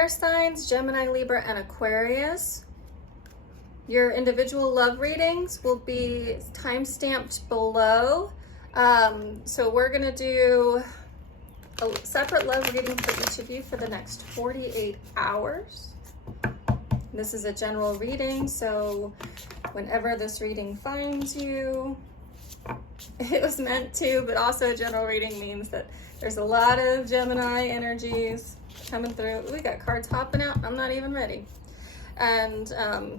fire signs, Gemini, Libra, and Aquarius. Your individual love readings will be time-stamped below. So we're gonna do a separate love reading for each of you for the next 48 hours. This is a general reading, so whenever this reading finds you, it was meant to, but also a general reading means that there's a lot of Gemini energies coming through. We got cards hopping out. I'm not even ready. And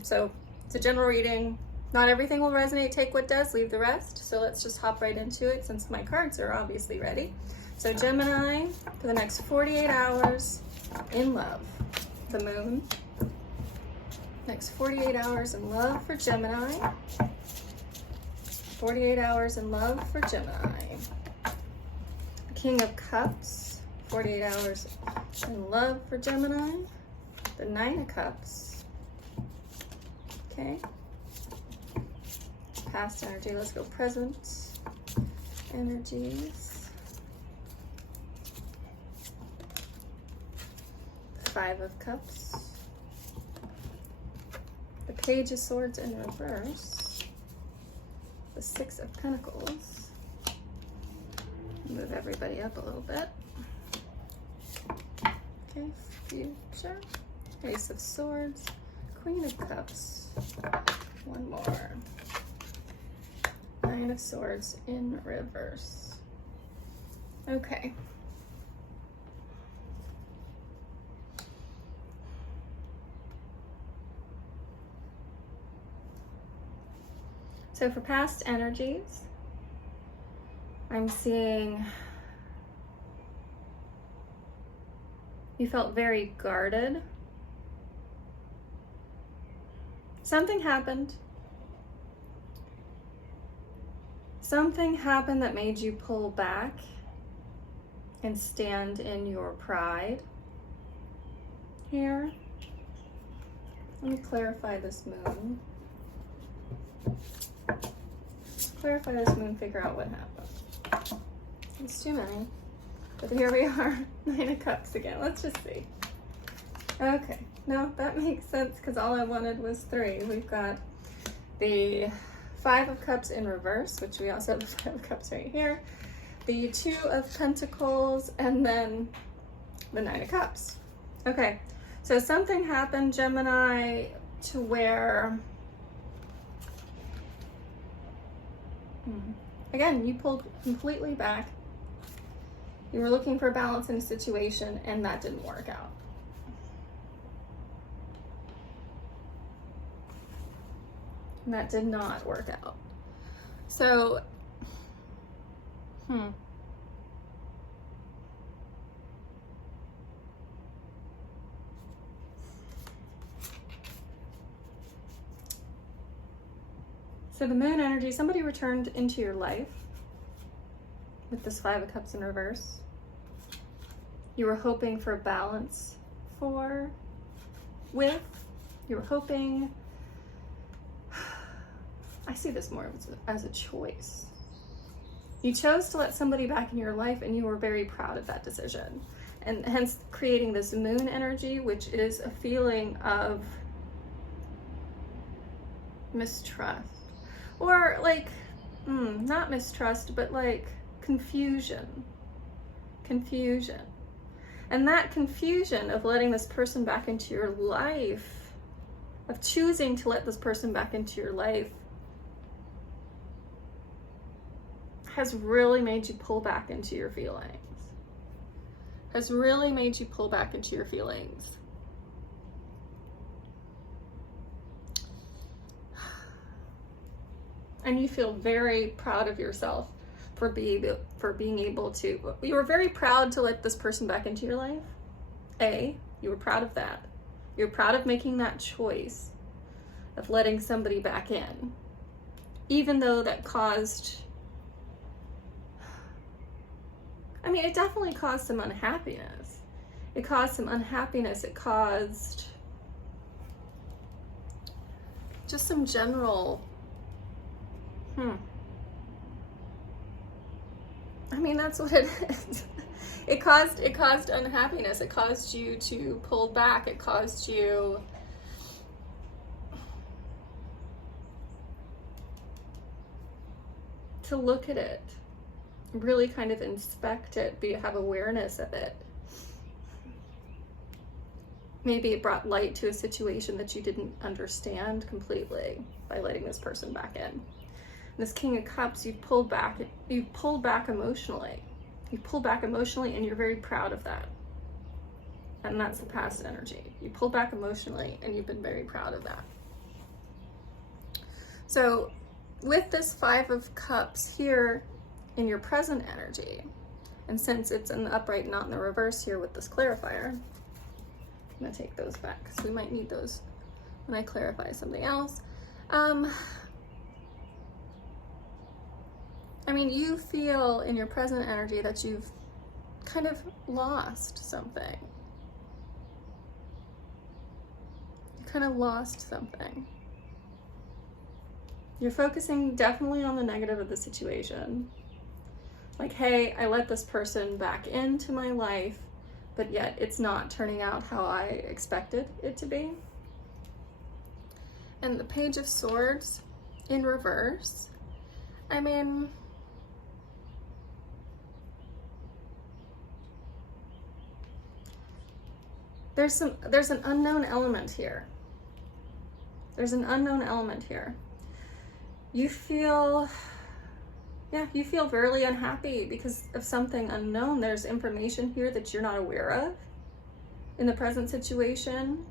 so it's a general reading. Not everything will resonate. Take what does, leave the rest. So let's just hop right into it since my cards are obviously ready. So Gemini, for the next 48 hours in love. The moon. Next 48 hours in love for Gemini. 48 hours in love for Gemini. King of Cups, 48 hours in love for Gemini. The Nine of Cups. Okay. Past energy, let's go present energies. The Five of Cups. The Page of Swords in reverse. The Six of Pentacles. Move everybody up a little bit. Okay, future. Ace of Swords. Queen of Cups. One more. Nine of Swords in reverse. Okay. So for past energies, I'm seeing you felt very guarded. Something happened. Something happened that made you pull back and stand in your pride. Here, let me clarify this moon. Clarify this moon, figure out what happened. It's too many. But here we are, Nine of Cups again. Let's just see. Okay, no, that makes sense because all I wanted was three. We've got the Five of Cups in reverse, which we also have the Five of Cups right here. The Two of Pentacles, and then the Nine of Cups. Okay, so something happened, Gemini, to where again, you pulled completely back. You were looking for balance in a situation, and that didn't work out. And that did not work out. So, So the moon energy, somebody returned into your life with this Five of Cups in reverse. You were hoping for balance you were hoping, I see this more as a choice. You chose to let somebody back in your life and you were very proud of that decision. And hence creating this moon energy, which is a feeling of mistrust. Or like, not mistrust, but like confusion. And that confusion of letting this person back into your life, of choosing to let this person back into your life, has really made you pull back into your feelings. And you feel very proud of yourself for being able to, you were very proud to let this person back into your life. You were proud of that. You're proud of making that choice of letting somebody back in, even though that caused, it definitely caused some unhappiness. It caused just some general, that's what it is. It caused unhappiness. It caused you to pull back. It caused you to look at it, really kind of inspect it, have awareness of it. Maybe it brought light to a situation that you didn't understand completely by letting this person back in. This King of Cups, you've pulled back emotionally. You pull back emotionally and you're very proud of that. And that's the past energy. You pull back emotionally and you've been very proud of that. So with this Five of Cups here in your present energy, and since it's in the upright, not in the reverse here with this clarifier, I'm gonna take those back because we might need those when I clarify something else. I mean, you feel in your present energy that you've kind of lost something. You kind of lost something. You're focusing definitely on the negative of the situation. Like, hey, I let this person back into my life, but yet it's not turning out how I expected it to be. And the Page of Swords in reverse, I mean, there's an unknown element here. There's an unknown element here. You feel really unhappy because of something unknown. There's information here that you're not aware of in the present situation.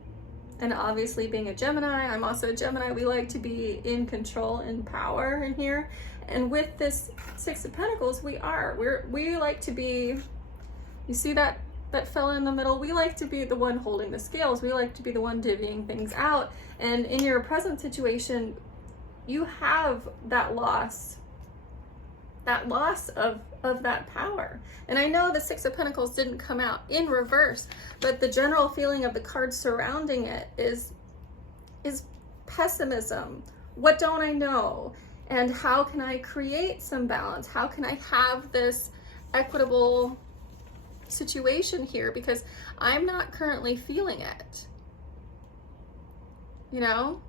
And obviously, being a Gemini, I'm also a Gemini, we like to be in control and power in here. And with this Six of Pentacles, we like to be, you see that fella in the middle? We like to be the one holding the scales. We like to be the one divvying things out. And in your present situation, you have that loss of that power. And I know the Six of Pentacles didn't come out in reverse, but the general feeling of the cards surrounding it is pessimism. What don't I know? And how can I create some balance? How can I have this equitable situation here? Because I'm not currently feeling it. You know?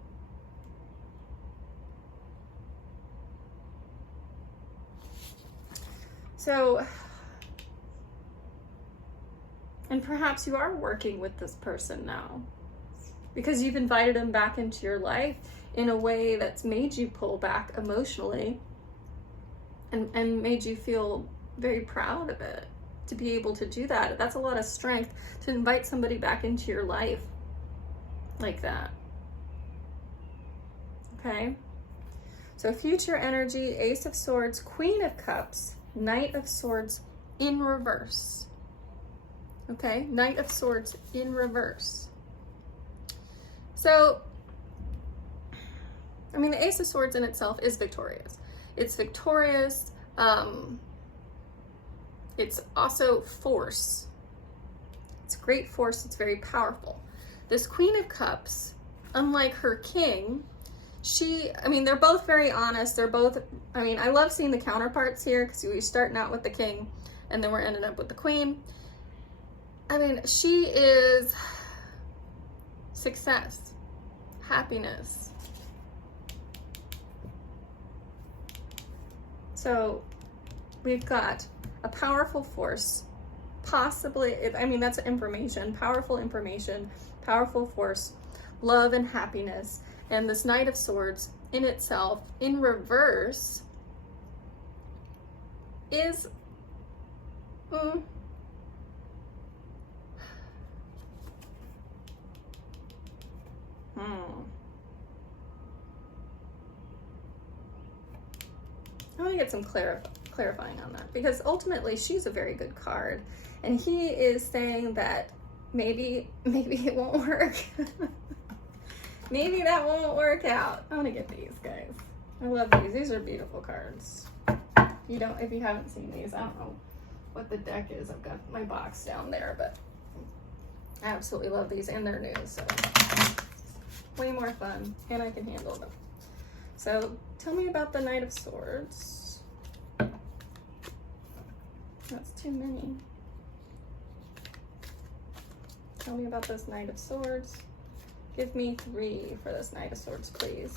So, and perhaps you are working with this person now because you've invited them back into your life in a way that's made you pull back emotionally and made you feel very proud of it to be able to do that. That's a lot of strength to invite somebody back into your life like that. Okay? So future energy, Ace of Swords, Queen of Cups, Knight of Swords in reverse. Okay, Knight of Swords in reverse. So, I mean, the Ace of Swords in itself is victorious. It's victorious. It's also force. It's great force. It's very powerful. This Queen of Cups, unlike her king, they're both very honest. They're both, I love seeing the counterparts here because we're starting out with the king and then we're ending up with the queen. She is success, happiness. So we've got a powerful force, possibly, that's information, powerful force, love and happiness. And this Knight of Swords in itself, in reverse, is I want to get some clarifying on that, because ultimately she's a very good card, and he is saying that maybe it won't work. Maybe that won't work out. I want to get these, guys. I love these. These are beautiful cards. If you haven't seen these, I don't know what the deck is. I've got my box down there, but I absolutely love these, and they're new, so way more fun, and I can handle them. So tell me about the Knight of Swords. That's too many. Tell me about this Knight of Swords. Give me 3 for this Knight of Swords, please.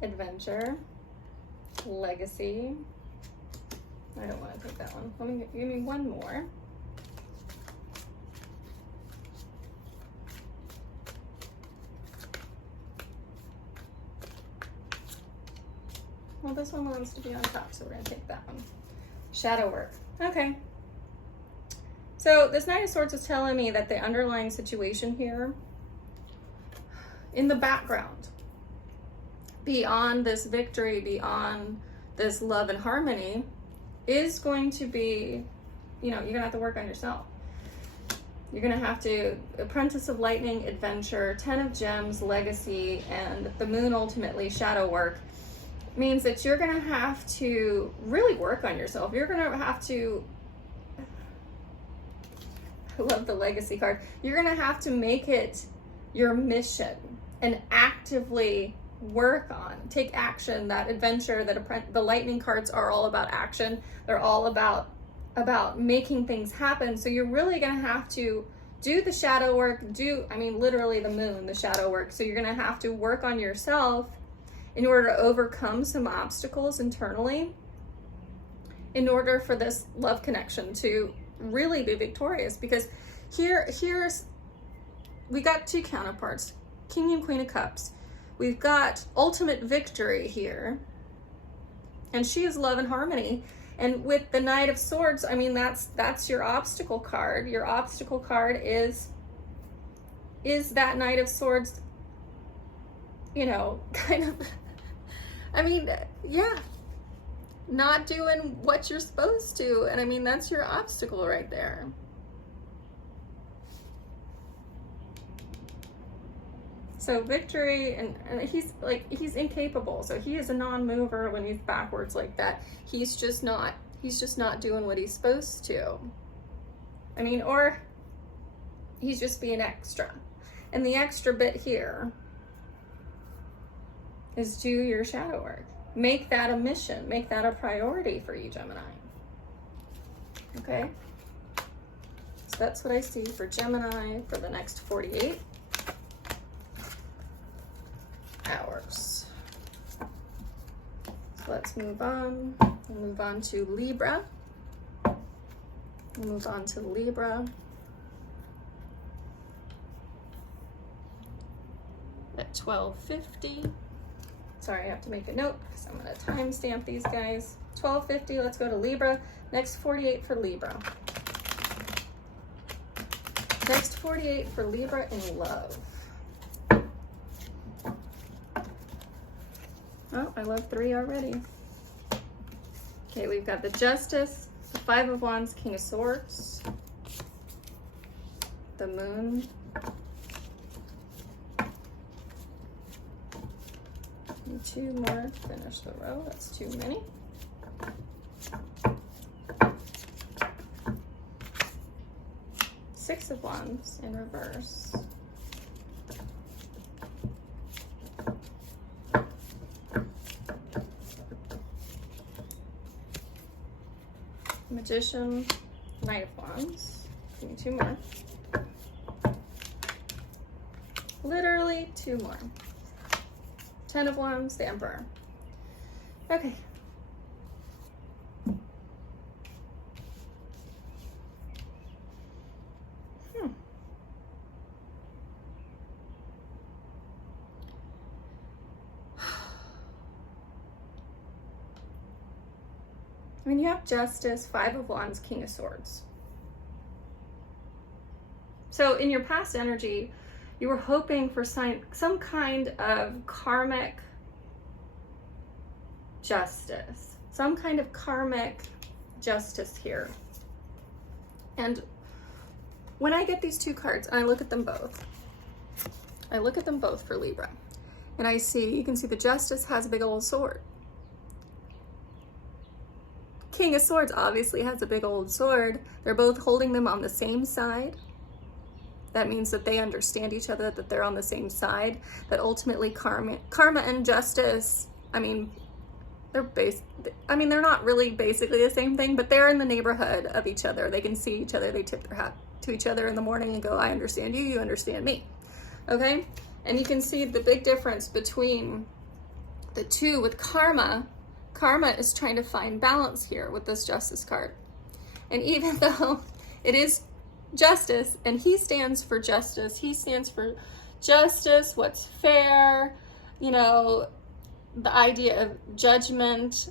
Adventure. Legacy. I don't want to take that one. Give me one more. Well, this one wants to be on top, so we're going to take that one. Shadow work. Okay. So this Knight of Swords is telling me that the underlying situation here, in the background, beyond this victory, beyond this love and harmony, is going to be, you know, you're going to have to work on yourself. You're going to have to, Apprentice of Lightning, Adventure, 10 of Gems, Legacy, and the Moon, ultimately, Shadow work, means that you're going to have to really work on yourself. You're going to have to, I love the Legacy card, you're going to have to make it your mission and actively work on, take action. That Adventure, that the Lightning cards are all about action. They're all about making things happen. So you're really going to have to do the shadow work, literally the Moon, the shadow work. So you're going to have to work on yourself in order to overcome some obstacles internally, in order for this love connection to really be victorious. Because here's, we got 2 counterparts, King and Queen of Cups. We've got ultimate victory here, and she is love and harmony. And with the Knight of Swords, I mean, that's your obstacle card. Your obstacle card is that Knight of Swords, you know, kind of, I mean, yeah, not doing what you're supposed to. And I mean, that's your obstacle right there. So victory, and he's incapable. So he is a non-mover when he's backwards like that. He's just not doing what he's supposed to. I mean, or he's just being extra. And the extra bit here is do your shadow work. Make that a mission. Make that a priority for you, Gemini. Okay? So that's what I see for Gemini for the next 48 hours. So let's move on. We'll move on to Libra. We'll move on to Libra. At 12:50. Sorry, I have to make a note because I'm going to timestamp these guys. 12:50, let's go to Libra. Next 48 for Libra. Next 48 for Libra in love. Oh, I love 3 already. Okay, we've got the Justice, the 5 of Wands, King of Swords, the Moon, and 2 more to finish the row. That's too many. Six of Wands in reverse. Magician, Knight of Wands. Give me 2 more. Literally 2 more. 10 of Wands, the Emperor. Okay. I mean, you have Justice, 5 of Wands, King of Swords. So in your past energy, you were hoping for some kind of karmic justice, some kind of karmic justice here. And when I get these 2 cards, and I look at them both for Libra, and I see, you can see the Justice has a big old sword. King of Swords obviously has a big old sword. They're both holding them on the same side. That means that they understand each other, that they're on the same side, that ultimately karma and justice, I mean, I mean, they're not really basically the same thing, but they're in the neighborhood of each other. They can see each other. They tip their hat to each other in the morning and go, I understand you, you understand me. Okay? And you can see the big difference between the two with karma. Karma is trying to find balance here with this justice card. And even though it is justice, and he stands for justice, what's fair, you know, the idea of judgment,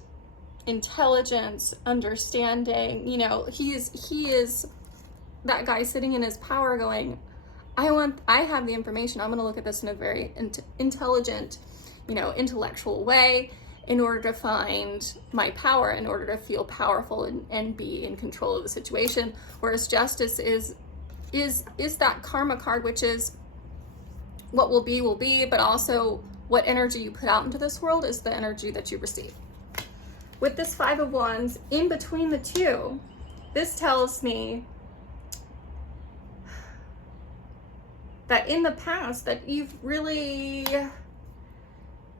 intelligence, understanding, you know, he is that guy sitting in his power going, I have the information. I'm going to look at this in a very intelligent, you know, intellectual way in order to find my power, in order to feel powerful and be in control of the situation. Whereas justice is that karma card, which is what will be, but also what energy you put out into this world is the energy that you receive. With this Five of Wands, in between the two, this tells me that in the past that you've really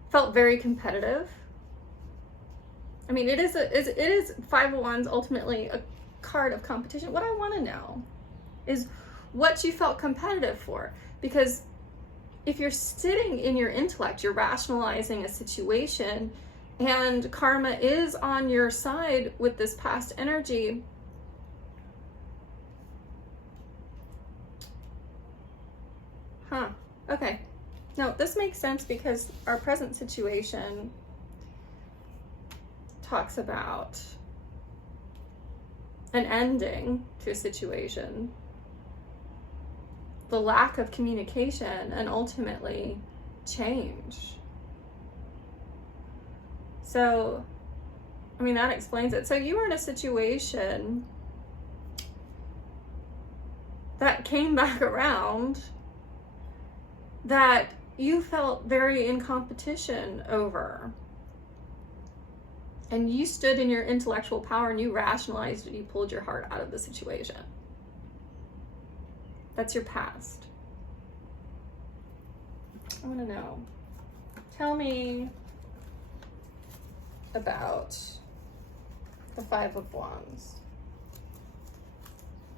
felt very competitive. I mean, it is Five of Wands, ultimately a card of competition. What I want to know is what you felt competitive for, because if you're sitting in your intellect, you're rationalizing a situation, and karma is on your side with this past energy. Okay. No, this makes sense because our present situation talks about an ending to a situation, the lack of communication, and ultimately change. So, I mean, that explains it. So you were in a situation that came back around that you felt very in competition over. And you stood in your intellectual power and you rationalized it. You pulled your heart out of the situation. That's your past. I want to know. Tell me about the Five of Wands.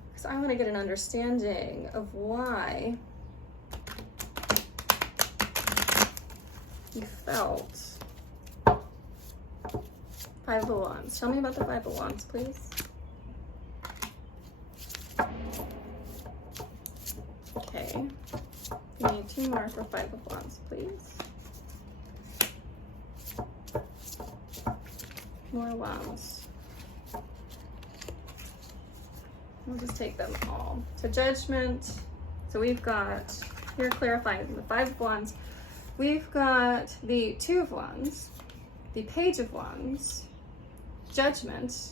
Because I want to get an understanding of why you felt Five of Wands. Tell me about the Five of Wands, please. Okay. We need two more for Five of Wands, please. More wands. We'll just take them all. So Judgment. So we've got, here clarifying the Five of Wands. We've got the Two of Wands, the Page of Wands, Judgment,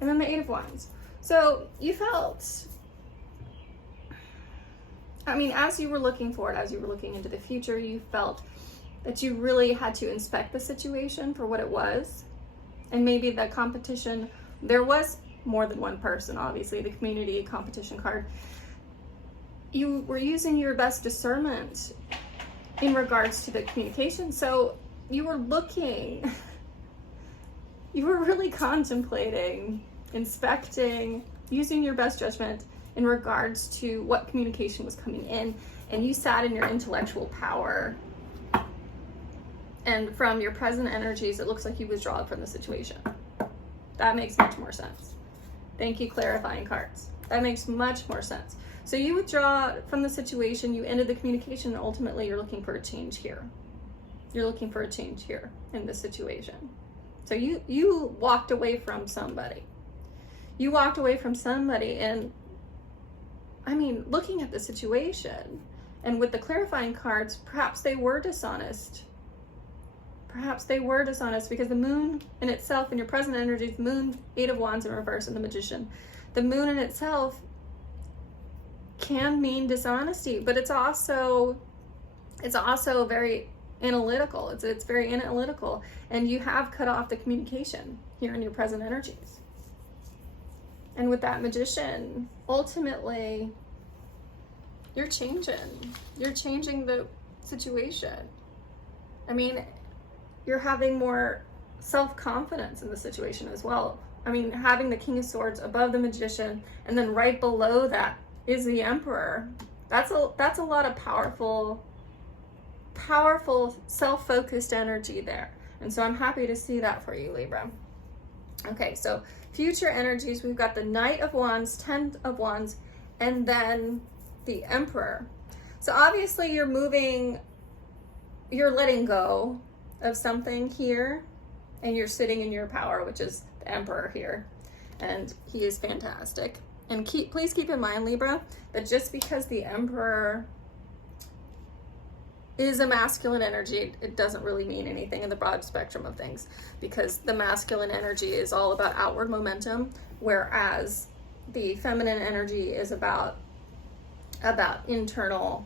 and then the Eight of Wands. So you felt, I mean, as you were looking forward, as you were looking into the future, you felt that you really had to inspect the situation for what it was. And maybe the competition, there was more than one person, obviously, the community competition card. You were using your best discernment in regards to the communication. So you were looking, you were really contemplating, inspecting, using your best judgment in regards to what communication was coming in, and you sat in your intellectual power, and from your present energies, it looks like you withdrew from the situation. That makes much more sense. Thank you, clarifying cards. That makes much more sense. So you withdraw from the situation, you ended the communication, and ultimately you're looking for a change here. You're looking for a change here in this situation. So you walked away from somebody. You walked away from somebody, and I mean, looking at the situation and with the clarifying cards, perhaps they were dishonest. Perhaps they were dishonest because the moon in itself, in your present energies, the moon, Eight of Wands in reverse, and the Magician. The moon in itself can mean dishonesty, but it's also very analytical. It's very analytical, and you have cut off the communication here in your present energies. And with that Magician, ultimately, you're changing the situation. I mean, you're having more self-confidence in the situation as well. I mean, having the King of Swords above the Magician, and then right below that is the Emperor. That's a lot of powerful self-focused energy there. And so I'm happy to see that for you, Libra. Okay, so future energies, we've got the Knight of Wands, 10 of Wands, and then the Emperor. So obviously you're letting go of something here, and you're sitting in your power, which is the Emperor here. And he is fantastic. And please keep in mind, Libra, that just because the Emperor is a masculine energy, it doesn't really mean anything in the broad spectrum of things, because the masculine energy is all about outward momentum, whereas the feminine energy is about internal,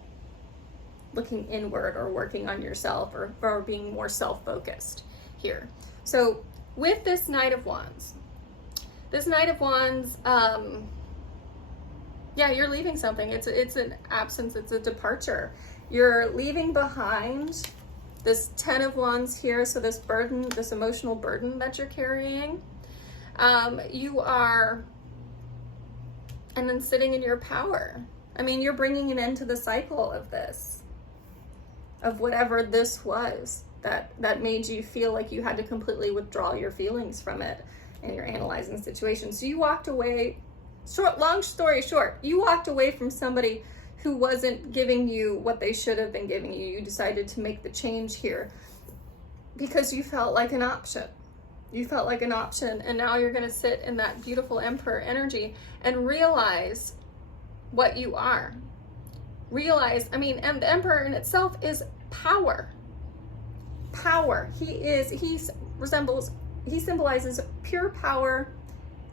looking inward or working on yourself, or being more self-focused here. So with this Knight of Wands, yeah, you're leaving something. It's an absence, it's a departure. You're leaving behind this 10 of Wands here, so this burden, this emotional burden that you're carrying. You are, and then sitting in your power. I mean, you're bringing an end to the cycle of this, of whatever this was that made you feel like you had to completely withdraw your feelings from it, and you're analyzing the situation. So you walked away, long story short, you walked away from somebody who wasn't giving you what they should have been giving you. You decided to make the change here because you felt like an option. You felt like an option, and now you're going to sit in that beautiful Emperor energy and realize what you are. Realize, I mean, and the Emperor in itself is power. Power. He symbolizes pure power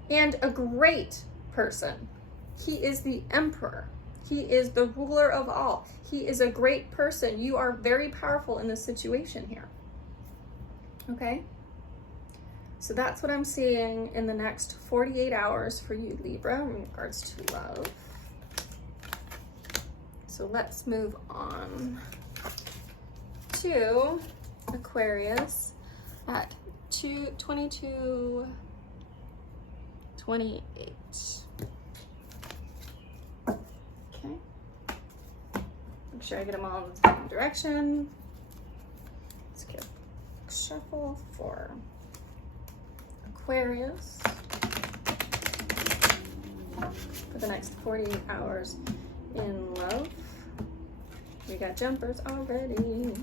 and a great person. He is the Emperor. He is the ruler of all. He is a great person. You are very powerful in this situation here. Okay? So that's what I'm seeing in the next 48 hours for you, Libra, in regards to love. So let's move on to Aquarius at 22:28. Okay. Make sure I get them all in the same direction. Let's get a shuffle for Aquarius for the next 48 hours in love. We got jumpers already.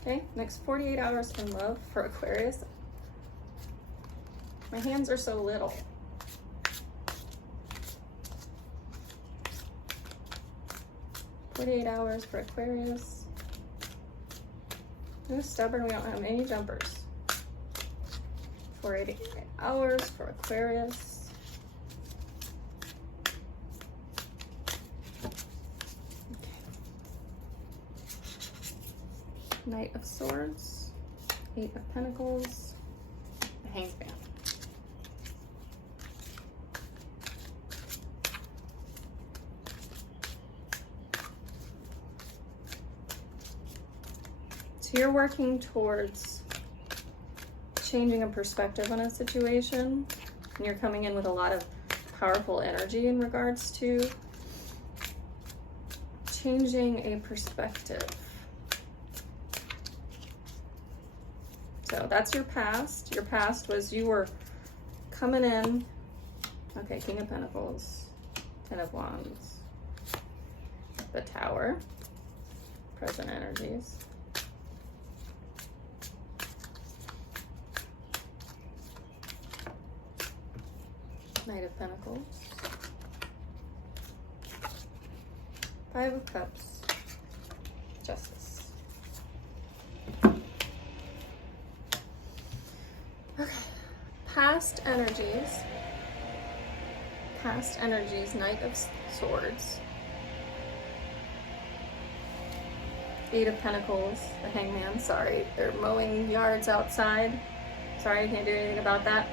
Okay, next 48 hours in love for Aquarius. My hands are so little. "48 hours for Aquarius." No stubborn, we don't have any jumpers. 48 hours for Aquarius. Knight of Swords, 8 of Pentacles, the Hangman. So you're working towards changing a perspective on a situation, and you're coming in with a lot of powerful energy in regards to changing a perspective. So that's your past. Your past was you were coming in. Okay, King of Pentacles, 10 of Wands, the Tower, present energies. Knight of Pentacles, 5 of Cups, Justice. Okay, past energies, Knight of Swords, 8 of Pentacles, the Hangman. Sorry, they're mowing yards outside. Sorry, I can't do anything about that.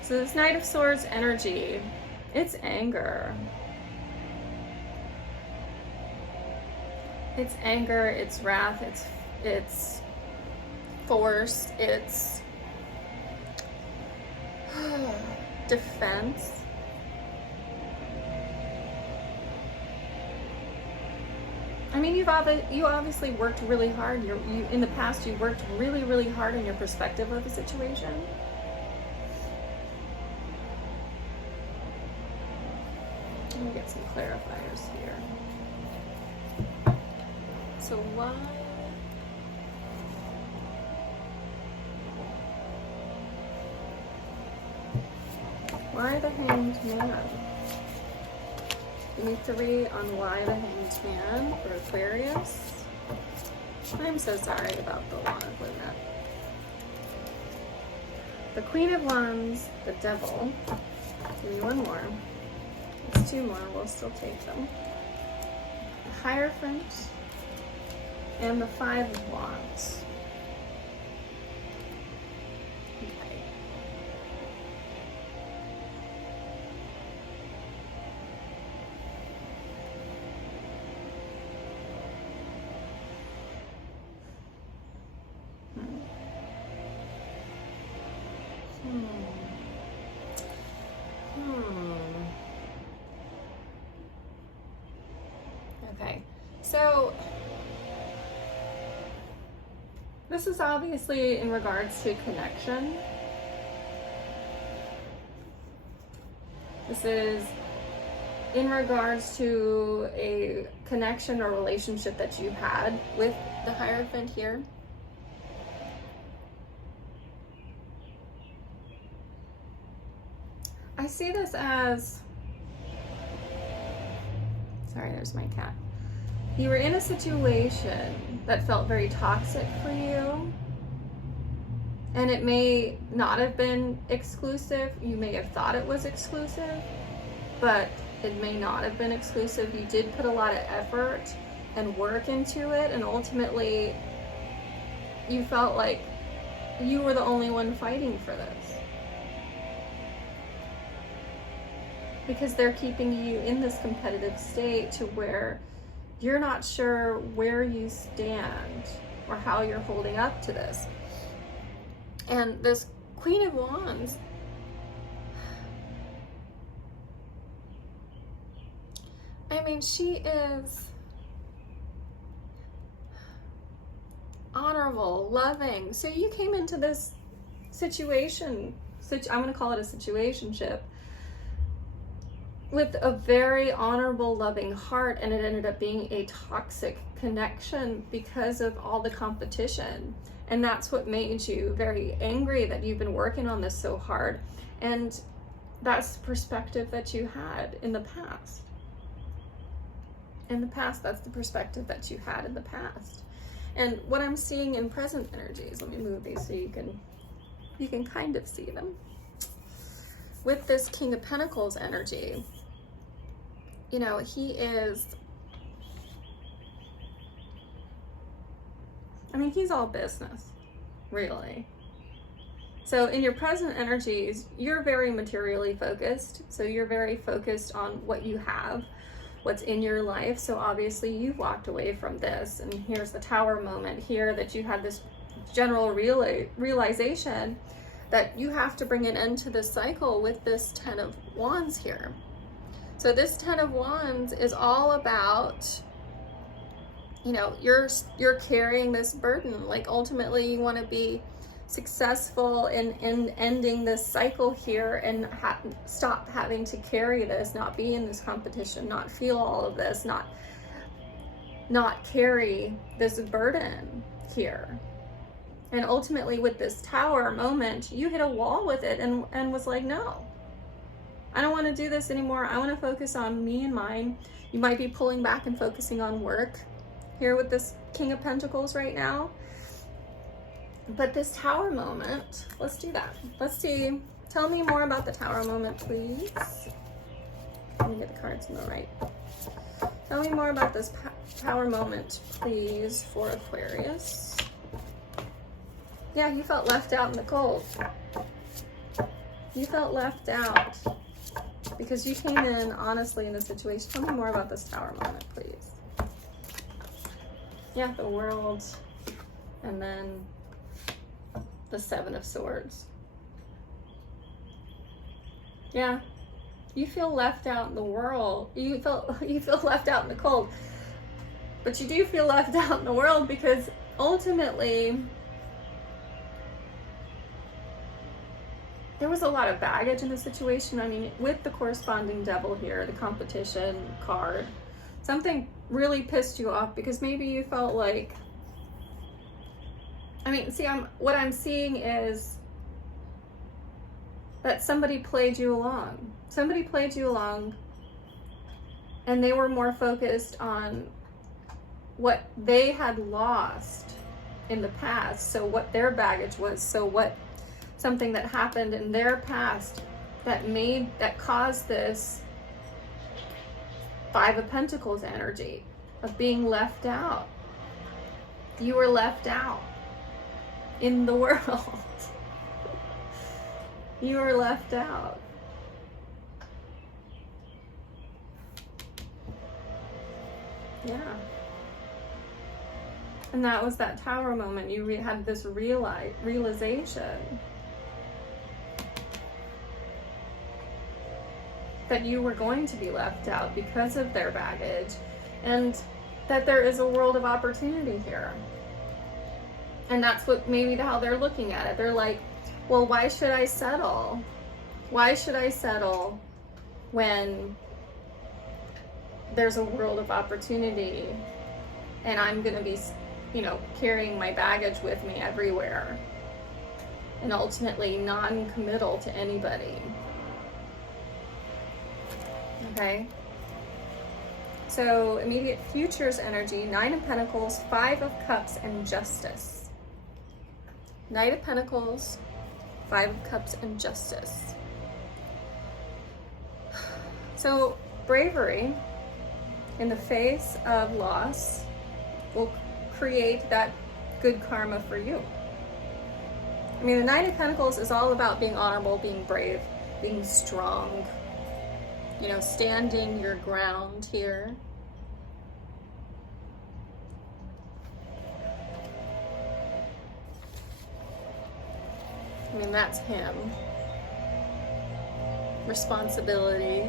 So this Knight of Swords energy, it's anger. It's anger, it's wrath, it's force, it's defense. I mean, you obviously worked really hard. You in the past, you worked really, really hard in your perspective of the situation. Let me get some clarifiers here. So why the Hanged Man? Give me 3 on why the Hanged Man for Aquarius. I'm so sorry about the Wand of Luna. The Queen of Wands, the Devil. Give me 1 more. It's 2 more, we'll still take them. The Hierophant and the 5 of Wands. Okay, so this is obviously in regards to connection. This is in regards to a connection or relationship that you had with the Hierophant here. I see this as, sorry, there's my cat. You were in a situation that felt very toxic for you, and it may not have been exclusive. You may have thought it was exclusive, but it may not have been exclusive. You did put a lot of effort and work into it, and ultimately you felt like you were the only one fighting for this. Because they're keeping you in this competitive state to where you're not sure where you stand or how you're holding up to this. And this Queen of Wands, I mean, she is honorable, loving. So you came into this situation, I'm going to call it a situationship, with a very honorable, loving heart, and it ended up being a toxic connection because of all the competition. And that's what made you very angry, that you've been working on this so hard. And that's the perspective that you had in the past. In the past, that's the perspective that you had in the past. And what I'm seeing in present energies, let me move these so you can kind of see them. With this King of Pentacles energy, you know, he is, I mean, he's all business, really. So in your present energies, you're very materially focused. So you're very focused on what you have, what's in your life. So obviously you walked away from this, and here's the Tower moment here, that you had this general realization that you have to bring an end to this cycle with this 10 of Wands here. So this 10 of Wands is all about, you know, you're carrying this burden. Like ultimately you want to be successful in ending this cycle here and stop having to carry this, not be in this competition, not feel all of this, not carry this burden here. And ultimately with this Tower moment, you hit a wall with it and was like, no, I don't want to do this anymore. I want to focus on me and mine. You might be pulling back and focusing on work here with this King of Pentacles right now. But this Tower moment, let's do that. Let's see. Tell me more about the Tower moment, please. Let me get the cards in the right. Tell me more about this Tower moment, please, for Aquarius. Yeah, you felt left out in the cold. You felt left out because you came in honestly in this situation. Tell me more about this Tower moment, please. Yeah, the World, and then the Seven of Swords. Yeah, you feel left out in the world. You feel left out in the cold. But you do feel left out in the world because ultimately there was a lot of baggage in the situation. I mean, with the corresponding devil here, the competition card, something really pissed you off because maybe you felt like, I mean, see, what I'm seeing is that somebody played you along. Somebody played you along and they were more focused on what they had lost in the past. So what their baggage was, so what something that happened in their past that caused this Five of Pentacles energy of being left out. You were left out in the world. You were left out. Yeah. And that was that Tower moment. You had this realization that you were going to be left out because of their baggage, and that there is a world of opportunity here. And that's what maybe how they're looking at it. They're like, well, why should I settle? Why should I settle when there's a world of opportunity and I'm going to be, carrying my baggage with me everywhere and ultimately non-committal to anybody. Okay? So immediate futures energy, Nine of Pentacles, Five of Cups, and Justice. Knight of Pentacles, Five of Cups, and Justice. So bravery in the face of loss will create that good karma for you. I mean, the Knight of Pentacles is all about being honorable, being brave, being strong, standing your ground here. I mean, that's him. Responsibility.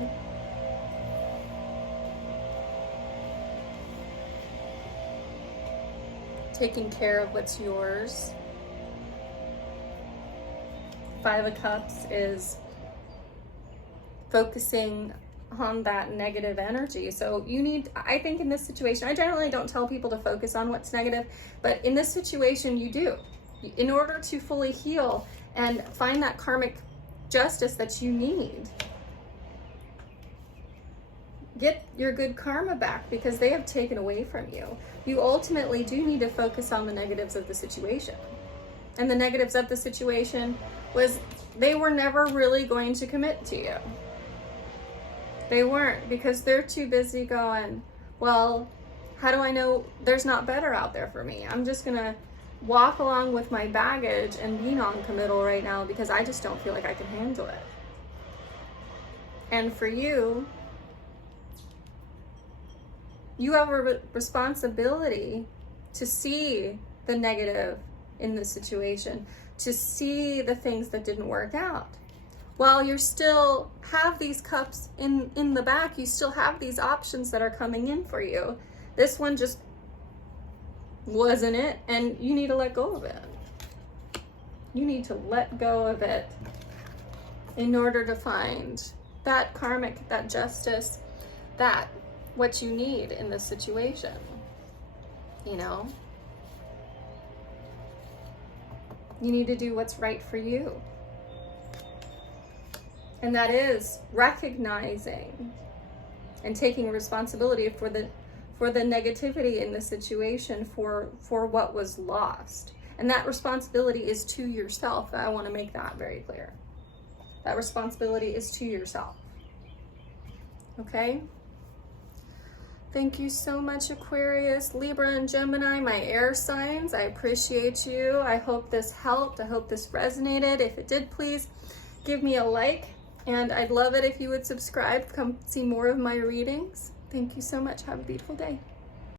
Taking care of what's yours. Five of Cups is focusing on that negative energy. So I think in this situation, I generally don't tell people to focus on what's negative, but in this situation you do. In order to fully heal and find that karmic justice that you need, get your good karma back because they have taken away from you. You ultimately do need to focus on the negatives of the situation. And the negatives of the situation was they were never really going to commit to you. They weren't, because they're too busy going, well, how do I know there's not better out there for me? I'm just gonna walk along with my baggage and be non-committal right now because I just don't feel like I can handle it. And for you, you have a responsibility to see the negative in the situation, to see the things that didn't work out. While you still have these cups in the back, you still have these options that are coming in for you. This one just wasn't it, and you need to let go of it. You need to let go of it in order to find that karmic, that justice, that what you need in this situation. You need to do what's right for you. And that is recognizing and taking responsibility for the negativity in the situation, for what was lost. And that responsibility is to yourself. I want to make that very clear. That responsibility is to yourself. Okay? Thank you so much, Aquarius, Libra, and Gemini, my air signs. I appreciate you. I hope this helped. I hope this resonated. If it did, please give me a like. And I'd love it if you would subscribe. Come see more of my readings. Thank you so much. Have a beautiful day.